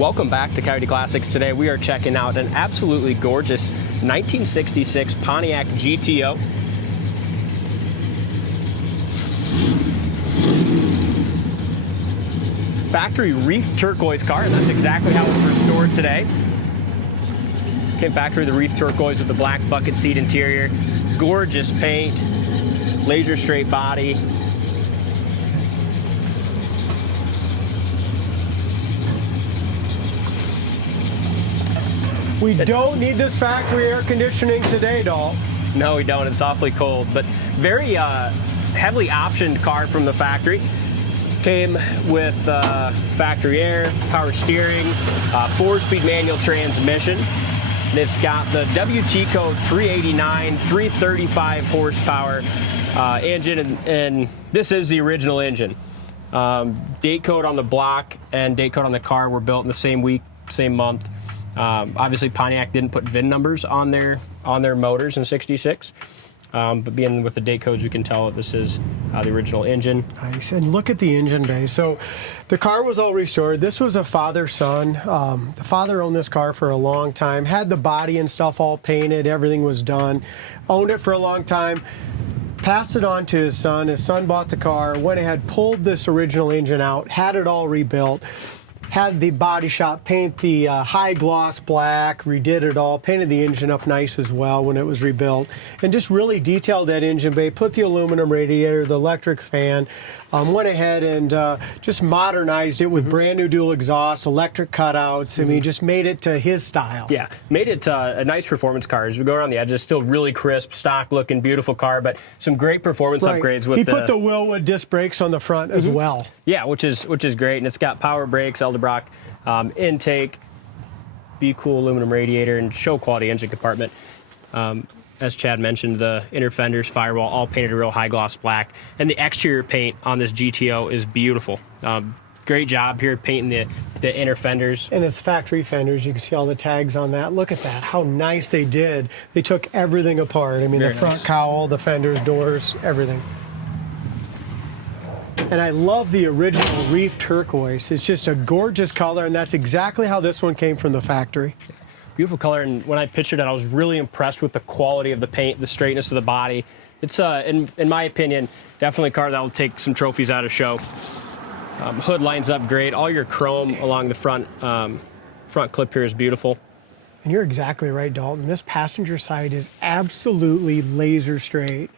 Welcome back to Coyote Classics. Today we are checking out an absolutely gorgeous 1966 Pontiac GTO. Factory Reef Turquoise car, and that's exactly how it's restored today. Came factory the Reef Turquoise with the black bucket seat interior, gorgeous paint, laser straight body. We don't need this factory air conditioning today, doll. No, we don't. It's awfully cold, but very heavily optioned car from the factory. Came with factory air, power steering, 4-speed manual transmission. And it's got the WT code 389, 335 horsepower engine, and this is the original engine. Date code on the block and date code on the car were built in the same week, same month. Obviously, Pontiac didn't put VIN numbers on their motors in '66, but being with the date codes, we can tell that this is the original engine. Nice, and look at the engine bay. So the car was all restored. This was a father-son. The father owned this car for a long time, had the body and stuff all painted, everything was done, owned it for a long time, passed it on to his son. His son bought the car, went ahead, pulled this original engine out, had it all rebuilt, had the body shop paint the high gloss black, redid it all, painted the engine up nice as well when it was rebuilt, and just really detailed that engine bay, put the aluminum radiator, the electric fan, went ahead and just modernized it with brand new dual exhaust, electric cutouts. I mean, just made it to his style. Yeah, made it a nice performance car. As we go around the edges, still really crisp, stock looking, beautiful car, but some great performance upgrades with He put the Wilwood disc brakes on the front as well. Yeah, which is great, and it's got power brakes, Eldebrock intake, Be Cool aluminum radiator, and show quality engine compartment. As Chad mentioned, the inner fenders, firewall, all painted a real high gloss black, and the exterior paint on this GTO is beautiful. Great job here painting the inner fenders. And it's factory fenders. You can see all the tags on that. Look at that, how nice they did. They took everything apart. I mean, the front cowl, the fenders, doors, everything. And I love the original Reef Turquoise. It's just a gorgeous color, and that's exactly how this one came from the factory. Beautiful color, and when I pictured it, I was really impressed with the quality of the paint, the straightness of the body. It's, in my opinion, definitely a car that will take some trophies out of show. Hood lines up great. All your chrome along the front clip here is beautiful. And you're exactly right, Dalton. This passenger side is absolutely laser straight.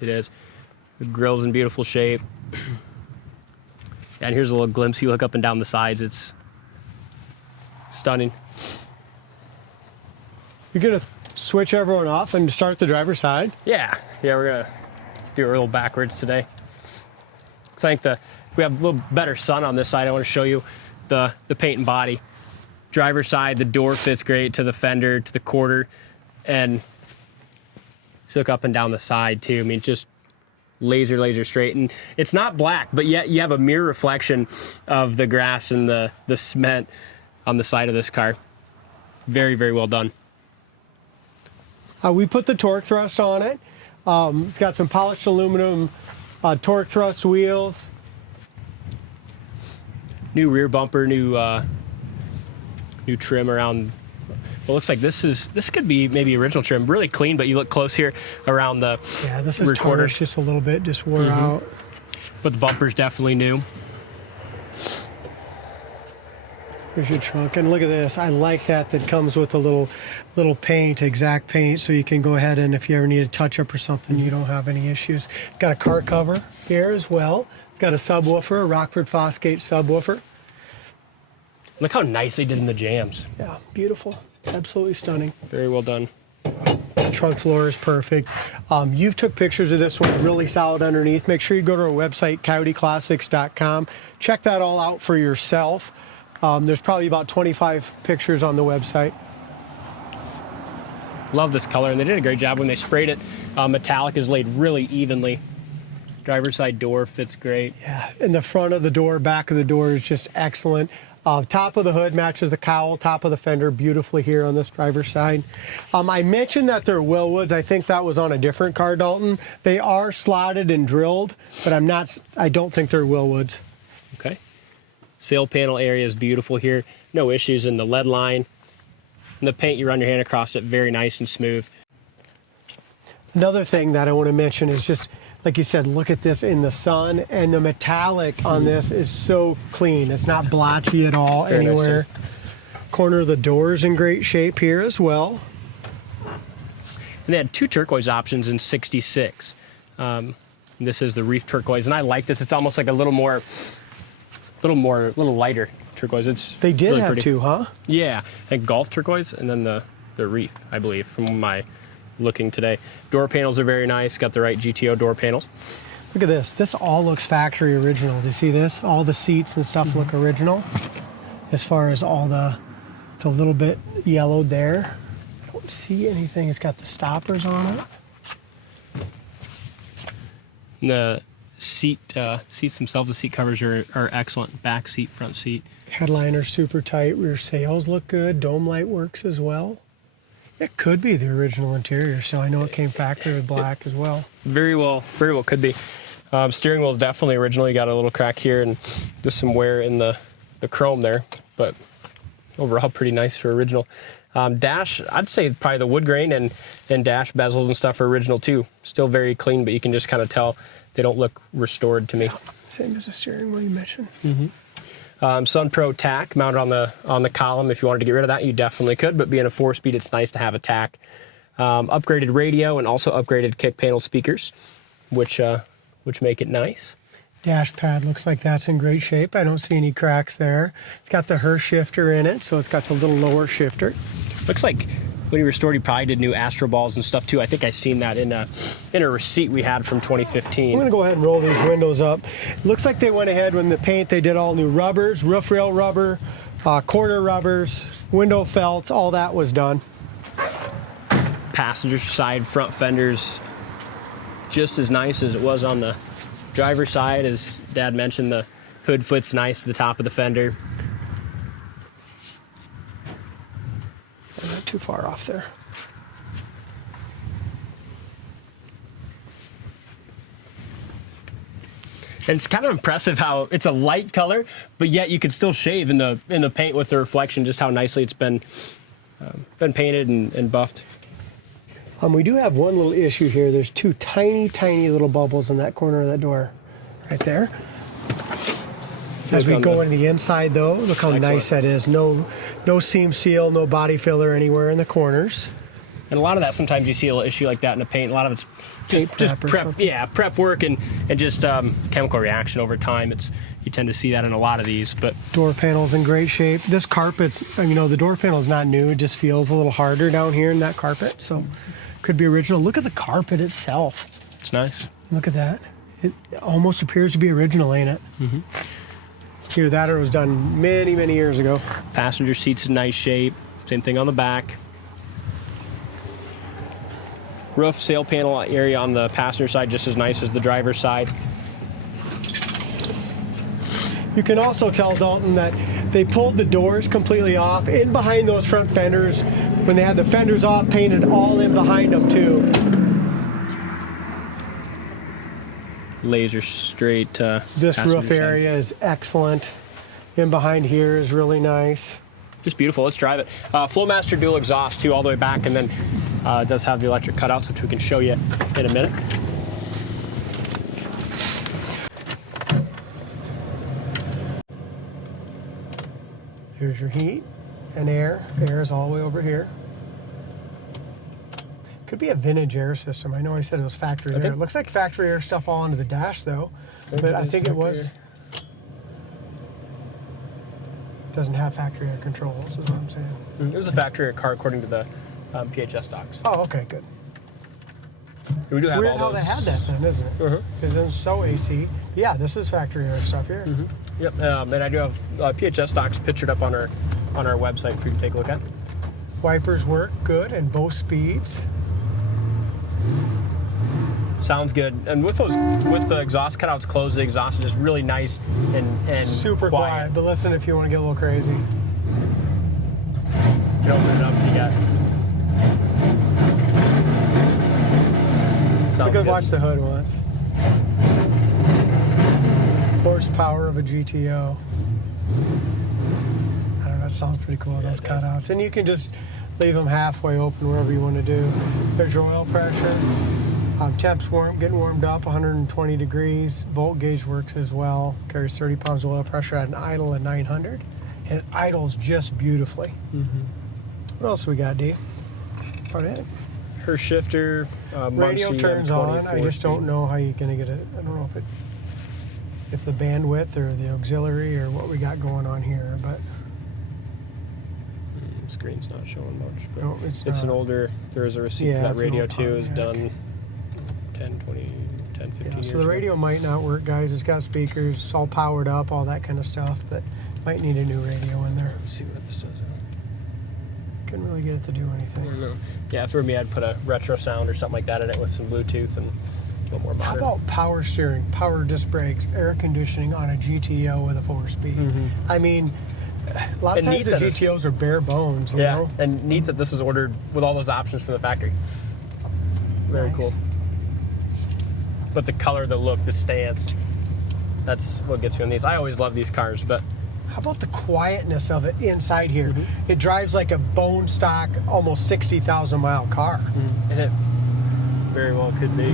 It is. The grill's in beautiful shape. And here's a little glimpse. You look up and down the sides. It's stunning. You're going to switch everyone off and start the driver's side? Yeah, we're going to do it a little backwards today. So I think we have a little better sun on this side. I want to show you the paint and body. Driver's side, the door fits great to the fender, to the quarter, and look up and down the side too. I mean, just laser straight, and it's not black, but yet you have a mirror reflection of the grass and the cement on the side of this car. Very, very well done. We put the torque thrust on it. It's got some polished aluminum torque thrust wheels. New rear bumper, new trim around. Well, looks like this could be maybe original trim. Really clean, but you look close here around the this is tarnished just a little bit, just wore out. But the bumper's definitely new. Here's your trunk, and look at this. I like that comes with a little paint, exact paint, so you can go ahead and if you ever need a touch-up or something, you don't have any issues. Got a car cover here as well. It's got a subwoofer, a Rockford Fosgate subwoofer. Look how nice they did in the jams. Yeah, beautiful. Absolutely stunning. Very well done. Trunk floor is perfect. You've took pictures of this one, really solid underneath. Make sure you go to our website, coyoteclassics.com. Check that all out for yourself. There's probably about 25 pictures on the website. Love this color, and they did a great job when they sprayed it. Metallic is laid really evenly. Driver's side door fits great. Yeah, and the front of the door, back of the door is just excellent. Top of the hood matches the cowl, top of the fender beautifully here on this driver's side. I mentioned that they're Wilwoods. I think that was on a different car, Dalton. They are slotted and drilled, but I don't think they're Wilwoods. Okay. Sail panel area is beautiful here. No issues in the lead line. And the paint, you run your hand across it, very nice and smooth. Another thing that I want to mention is just, like you said, look at this in the sun, and the metallic on this is so clean. It's not blotchy at all Very anywhere. nice, corner of the door is in great shape here as well. And they had 2 turquoise options in 66. This is the Reef Turquoise, and I like this. It's almost like a little lighter turquoise. They did really have pretty. 2, huh? Yeah, I think Golf Turquoise and then the Reef, I believe, from my looking today. Door panels are very nice. Got the right GTO door panels. Look at this. This all looks factory original. Do you see this? All the seats and stuff look original. As far as all the, it's a little bit yellowed there. I don't see anything. It's got the stoppers on it. And the seats themselves, the seat covers are excellent. Back seat, front seat. Headliner's super tight. Rear sails look good. Dome light works as well. It could be the original interior, so I know it came factory with black as well. Very well could be. Steering wheel is definitely original. You got a little crack here and just some wear in the chrome there, but overall pretty nice for original. Dash, I'd say probably the wood grain and dash bezels and stuff are original too. Still very clean, but you can just kind of tell they don't look restored to me. Same as the steering wheel you mentioned. Sun Pro tack mounted on the column. If you wanted to get rid of that, you definitely could, but being a 4-speed, it's nice to have a tack. Upgraded radio and also upgraded kick panel speakers, which make it nice. Dash pad looks like that's in great shape. I don't see any cracks there. It's got the Hurst shifter in it, so it's got the little lower shifter. Looks like when he restored, he probably did new Astro balls and stuff too. I think I seen that in a receipt we had from 2015. I'm gonna go ahead and roll these windows up. It looks like they went ahead when the paint, they did all new rubbers, roof rail rubber, quarter rubbers, window felts, all that was done. Passenger side front fenders, just as nice as it was on the driver's side. As Dad mentioned, the hood foot's nice to the top of the fender. Not too far off there. And it's kind of impressive how it's a light color, but yet you could still shave in the paint with the reflection, just how nicely it's been painted and buffed. We do have one little issue here. There's 2 tiny, tiny little bubbles in that corner of that door, right there. As we go in the inside, though, look how nice that is. No seam seal, no body filler anywhere in the corners. And a lot of that, sometimes you see a little issue like that in the paint. A lot of it's just prep, prep work and just chemical reaction over time. You tend to see that in a lot of these. But door panel's in great shape. This carpet's, the door panel's not new. It just feels a little harder down here in that carpet. So could be original. Look at the carpet itself. It's nice. Look at that. It almost appears to be original, ain't it? Mm-hmm. Either that or it was done many, many years ago. Passenger seat's in nice shape. Same thing on the back. Roof sail panel area on the passenger side just as nice as the driver's side. You can also tell, Dalton, that they pulled the doors completely off. In behind those front fenders, when they had the fenders off, painted all in behind them too. Laser straight. This roof area is excellent. In behind here is really nice. Just beautiful. Let's drive it. Flowmaster dual exhaust too, all the way back, and then it does have the electric cutouts, which we can show you in a minute. There's your heat and air. Air is all the way over here. Could be a vintage air system. I know I said it was factory air. It looks like factory air stuff all onto the dash though, but I think it was. Doesn't have factory air controls, is what I'm saying. It was a factory air car according to the PHS docs. Oh, okay, good. We do it's have weird all how those. they had that then, isn't it? Because it's so AC. Yeah, this is factory air stuff here. Yep, and I do have PHS docs pictured up on our website for you to take a look at. Wipers work good and both speeds. Sounds good. And with the exhaust cutouts closed, the exhaust is just really nice and super quiet. But listen, if you want to get a little crazy, you open it up and you got. We could watch the hood once. Horsepower of a GTO. I don't know, it sounds pretty cool, Yeah, those it does. cutouts. And you can just leave them halfway open wherever you want to do. There's your oil pressure. Temps getting warmed up, 120 degrees. Volt gauge works as well. Carries 30 pounds of oil pressure at an idle of 900. And it idles just beautifully. What else we got, D? About it. Her shifter, Radio Muncie turns on. I just don't speed. know how you're gonna get it. I don't know if the bandwidth or the auxiliary or what we got going on here, but Screen's not showing much. But no, it's an not. older. There is a receipt Yeah, for that it's an radio old too. Is Pontiac. done 10, 15 years So the ago. radio might not work, guys. It's got speakers, it's all powered up, all that kind of stuff, but might need a new radio in there. Let's see what this does. Couldn't really get it to do I anything. don't know. Yeah, for me, I'd put a retro sound or something like that in it with some Bluetooth and a little more How modern. about power steering, power disc brakes, air conditioning on a GTO with a 4-speed? I mean, a lot of And times neat the that it's- GTOs are bare bones, you Yeah, know? and neat that this was ordered with all those options from the factory. Very Nice. cool. But the color, the look, the stance, that's what gets me on these. I always love these cars, but How about the quietness of it inside here? Mm-hmm. It drives like a bone stock, almost 60,000 mile car. and it very well could be.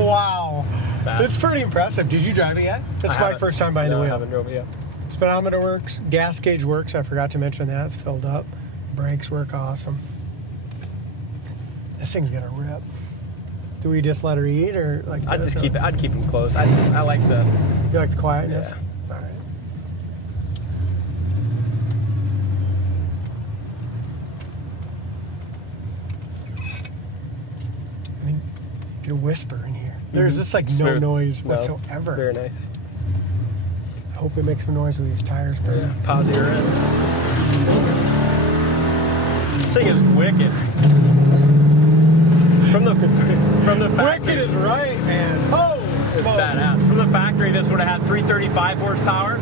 Wow. Fast. It's pretty impressive. Did you drive it yet? This is I my haven't- first time behind no, the I wheel. haven't drove it yet. Speedometer works, gas gauge works. I forgot to mention that. It's filled up. Brakes work awesome. This thing's gonna rip. Do we just let her eat, or like? I'd this, just or- keep it. I'd keep them closed. I like the. You like the quietness? Yeah. All right. I mean, you can whisper in here. There's just like no Smooth. noise No, whatsoever. Very nice. I hope it makes some noise with these tires, but Yeah. Posi Rear End. This thing is wicked. From the factory. wicked is right, man. Oh, It's smokes. badass. From the factory, this would have had 335 horsepower.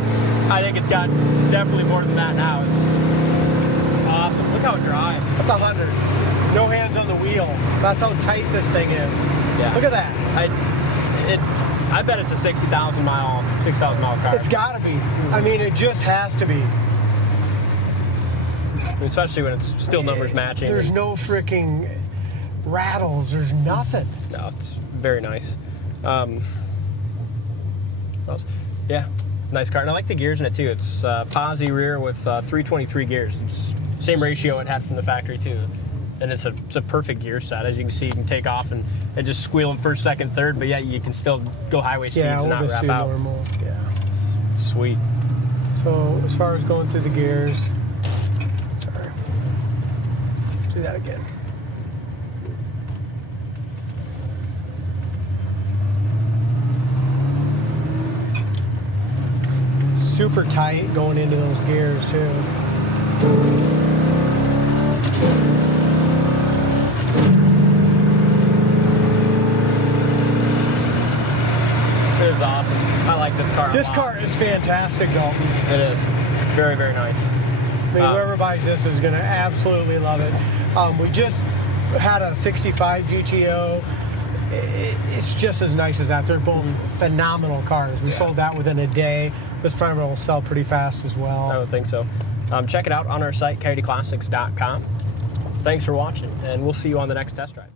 I think it's got definitely more than that now. It's awesome. Look how it drives. That's 100. No hands on the wheel. That's how tight this thing is. Yeah. Look at that. I bet it's a 60,000 mile car. It's got to be. I mean, it just has to be. Especially when it's still numbers matching. There's no freaking rattles. There's nothing. No, it's very nice. What else? Yeah, nice car. And I like the gears in it too. It's Posi rear with 323 gears. It's same ratio it had from the factory too. And it's a perfect gear set. As you can see, you can take off and just squeal in first, second, third, but yet you can still go highway speeds Yeah, and we'll not just wrap do out. normal. Yeah. Sweet. So as far as going through the gears, sorry, do that again. Super tight going into those gears too. It is awesome. I like this car. This a lot. car is fantastic, Dalton. It is. Very, very nice. I mean, whoever buys this is going to absolutely love it. We just had a 65 GTO. It's just as nice as that. They're both phenomenal cars. We sold that within a day. This primer will sell pretty fast as well. I would think so. Check it out on our site, coyoteclassics.com. Thanks for watching, and we'll see you on the next test drive.